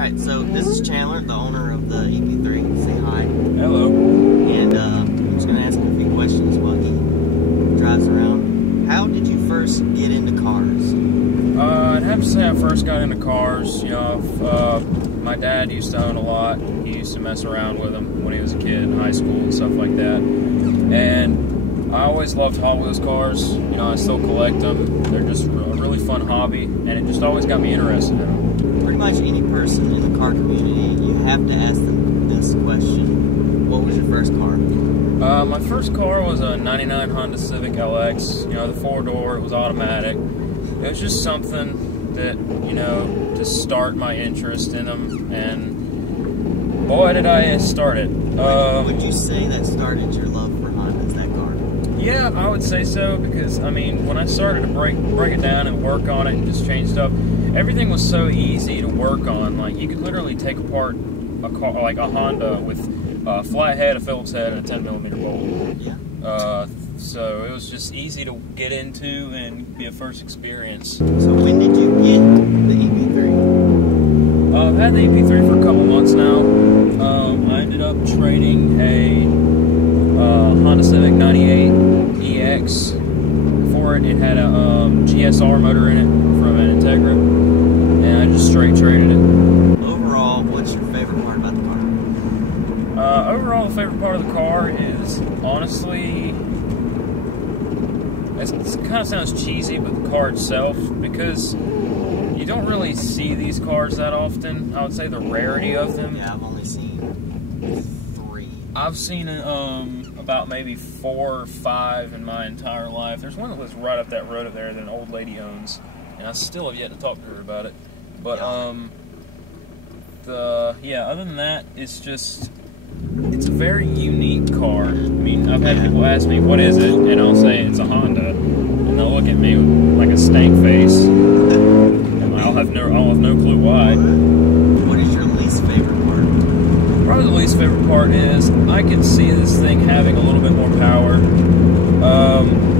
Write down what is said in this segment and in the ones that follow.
Alright, so this is Chandler, the owner of the EP3. Say hi. Hello. And I'm just going to ask him a few questions while he drives around. How did you first get into cars? I'd have to say I first got into cars. You know, my dad used to own a lot. He used to mess around with them when he was a kid in high school and stuff like that. And I always loved Hot Wheels cars. You know, I still collect them. They're just a really fun hobby, and it just always got me interested in them. Pretty much any person in the car community, you have to ask them this question. What was your first car? My first car was a '99 Honda Civic LX. You know, the four-door. It was automatic. It was just something that, you know, to start my interest in them, and boy, did I start it. Would you say that started your love for Hondas, that car? Yeah, I would say so, because, I mean, when I started to break it down and work on it and just change stuff, everything was so easy to work on. Like, you could literally take apart a car, like a Honda, with a flat head, a Phillips head, and a 10mm bolt. Yeah. So it was just easy to get into and be a first experience. So when did you get the EP3? I've had the EP3 for a couple months now. I ended up trading a Honda Civic 98 EX for it. It had a GSR motor in it from an Integra, and I just straight traded it. Overall, what's your favorite part about the car? Overall, the favorite part of the car is, honestly, it kind of sounds cheesy, but the car itself, because you don't really see these cars that often. I would say the rarity of them. Yeah, I've only seen 3. I've seen about maybe 4 or 5 in my entire life. There's one that was right up that road up there that an old lady owns, and I still have yet to talk to her about it. But other than that, it's a very unique car. I mean, I've had people ask me, what is it? And I'll say it's a Honda. And they'll look at me with like a stank face. And I'll have no clue why. What is your least favorite part? Probably the least favorite part is I can see this thing having a little bit more power.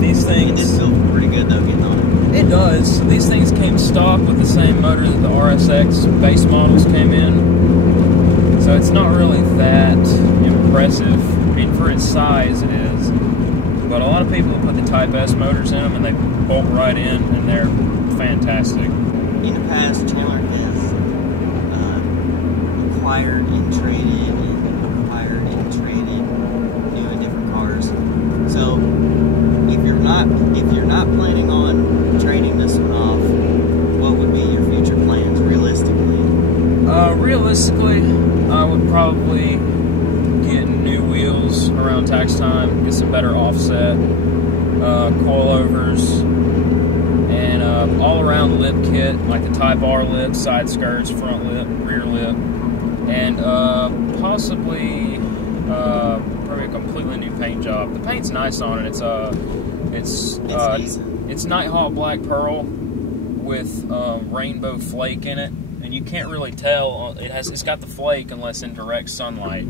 These things... It did feel pretty good though getting on it. It does. These things came stock with the same motor that the RSX base models came in. So it's not really that impressive. I mean, for its size, it is. But a lot of people put the Type S motors in them, and they bolt right in, and they're fantastic. In the past, Chandler has acquired and traded new and different cars. So if you're not planning on trading this one off, what would be your future plans realistically? Realistically, I would probably get new wheels around tax time, get some better offset, coilovers, and all-around lip kit, like the Type R lip, side skirts, front lip, rear lip, and possibly probably a completely new paint job. The paint's nice on it. It's Nighthawk Black Pearl with rainbow flake in it. And you can't really tell. It's got the flake unless in direct sunlight.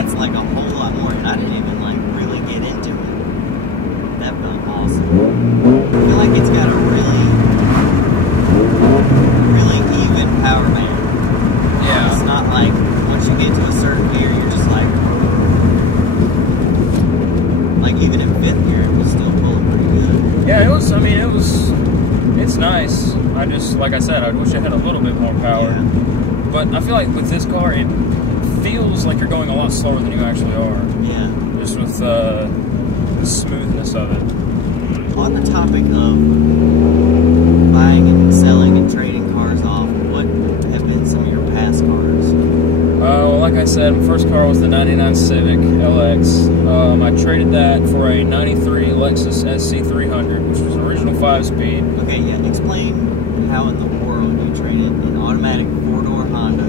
It's like a whole lot more, and I didn't even like really get into it. That felt awesome. I feel like it's got a really even power band. Yeah. It's not like once you get to a certain gear, you're just like even in 5th gear, it was still pulling pretty good. Yeah, it was. I mean, it's nice. I just, like I said, I wish it had a little bit more power. Yeah. But I feel like with this car, it feels like you're going a lot slower than you actually are. Yeah. Just with the smoothness of it. On the topic of buying and selling and trading cars off, what have been some of your past cars? Well, like I said, my first car was the '99 Civic LX. I traded that for a '93 Lexus SC300, which was an original 5-speed. Okay, yeah. Explain how in the world you traded an automatic 4-door Honda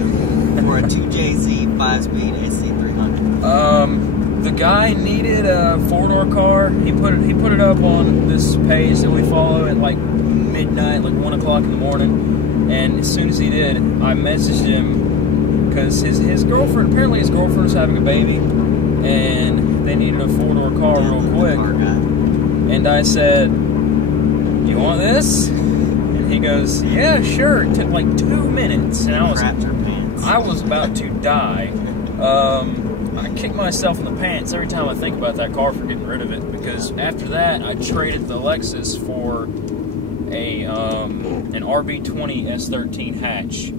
for a 2JZ 5-speed SC300? The guy needed a 4-door car. He put it up on this page that we follow at like midnight, like 1 o'clock in the morning. And as soon as he did, I messaged him because his girlfriend, apparently his girlfriend was having a baby, and they needed a 4-door car real quick. And I said, "You want this?" And he goes, "Yeah, sure." It took like 2 minutes, and I was about to die. I kick myself in the pants every time I think about that car for getting rid of it, because after that I traded the Lexus for an RB20 S13 hatch.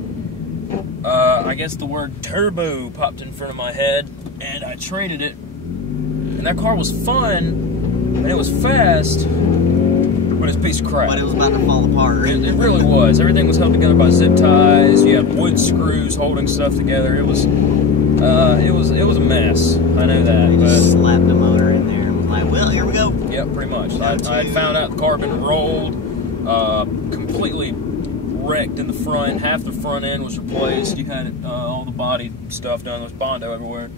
I guess the word turbo popped in front of my head, and I traded it. And that car was fun, and it was fast, but it's a piece of crap. But it was about to fall apart. It really was. Everything was held together by zip ties. You had wood screws holding stuff together. It was a mess. I know that. They just slapped the motor in there and was like, well, here we go. Yep, pretty much. I found out the car had been rolled, completely wrecked in the front. Half the front end was replaced. You had all the body stuff done. There was Bondo everywhere.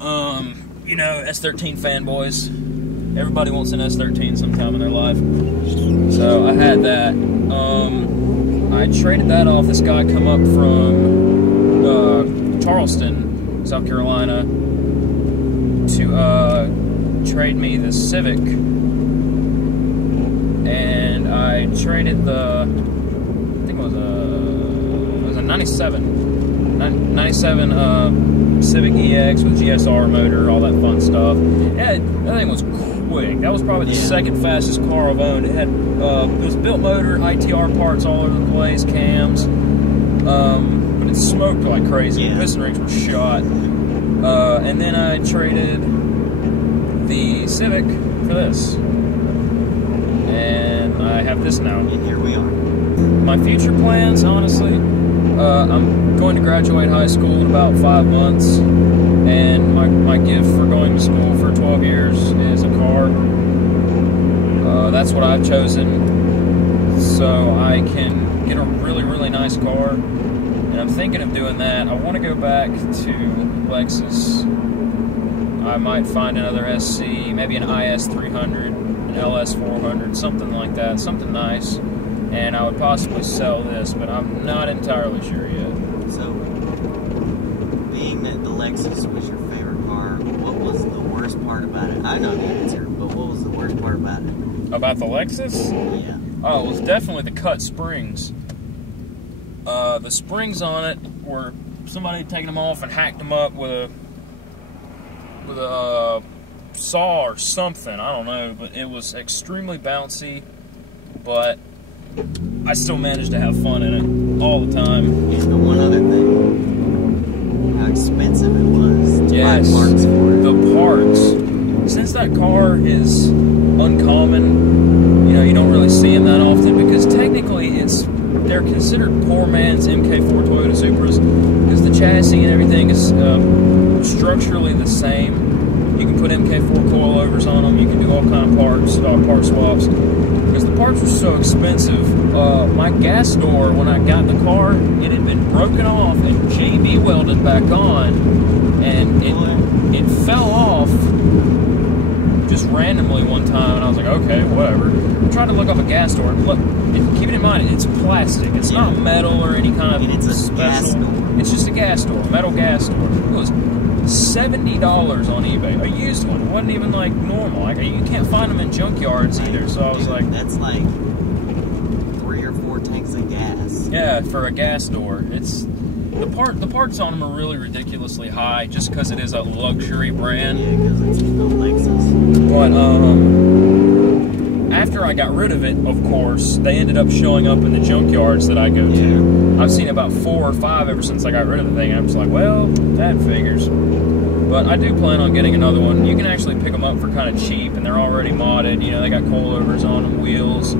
You know, S13 fanboys. Everybody wants an S13 sometime in their life. So I had that. I traded that off. This guy come up from Charleston, South Carolina, to trade me the Civic. And I traded the, I think it was a 97 Civic EX with GSR motor, all that fun stuff. Yeah, that thing was quick. That was probably the second fastest car I've owned. It had it was built motor, ITR parts all over the place, cams, but it smoked like crazy. The piston rings were shot. And then I traded the Civic for this, and I have this now. And here we are. My future plans, honestly, I'm going to graduate high school in about 5 months, and my gift for going to school for 12 years is a car. That's what I've chosen, so I can get a really, really nice car, and I'm thinking of doing that. I want to go back to Lexus. I might find another SC, maybe an IS300, an LS400, something like that, something nice. And I would possibly sell this, but I'm not entirely sure yet. So, being that the Lexus was your favorite car, what was the worst part about it? I know the answer, but what was the worst part about it? About the Lexus? Yeah. Oh, it was definitely the cut springs. The springs on it were somebody had taken them off and hacked them up with a saw or something. I don't know, but it was extremely bouncy, but I still managed to have fun in it all the time. And the one other thing, how expensive it was to buy parts for it. The parts. Since that car is uncommon, you know, you don't really see them that often, because technically they're considered poor man's MK4 Toyota Supras, because the chassis and everything is structurally the same. You can put MK4 coilovers on them. You can do all kind of part swaps. Because the parts were so expensive. My gas door, when I got the car, it had been broken off and JB welded back on, and it fell off just randomly one time, and I was like, okay, whatever. I tried to look up a gas door, and look, keep it in mind, it's plastic. It's not metal or any kind of it's a special. Gas door. It's just a gas door, a metal gas door. It was $70 on eBay, a used one. It wasn't even like normal. Like, you can't find them in junkyards either. So I was like, that's like 3 or 4 tanks of gas. Yeah, for a gas door. It's the parts on them are really ridiculously high, just because it is a luxury brand. Yeah, because it's a Lexus. But after I got rid of it, of course, they ended up showing up in the junkyards that I go to. I've seen about 4 or 5 ever since I got rid of the thing, and I'm just like, well, that figures. But I do plan on getting another one. You can actually pick them up for kind of cheap, and they're already modded. You know, they got coilovers on them, wheels.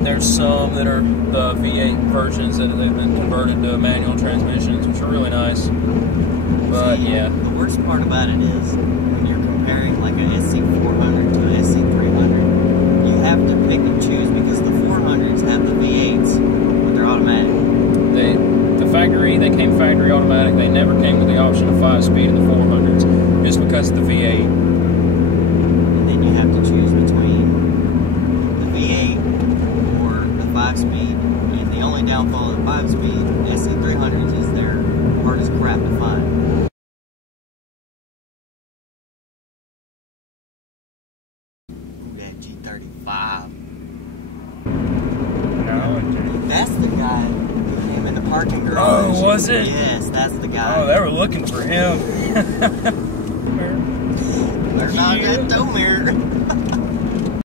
There's some that are the V8 versions that they've been converted to manual transmissions, which are really nice. But yeah. The worst part about it is, when you're comparing like a SC400 to an SC300, you have to pick and choose, because the 400s have the V8s, but they're automatic. The factory, they came factory automatic. They never came with the option of 5-speed in the 400s, just because of the V8. And then you have to choose between the V8 or the 5-speed. And the only downfall of the 5-speed SC300s is they're hard as crap to find. That G35. That's the guy who came in the parking garage. Oh, was it? Yes, that's the guy. Oh, they were looking for him. They're not that tow mirror.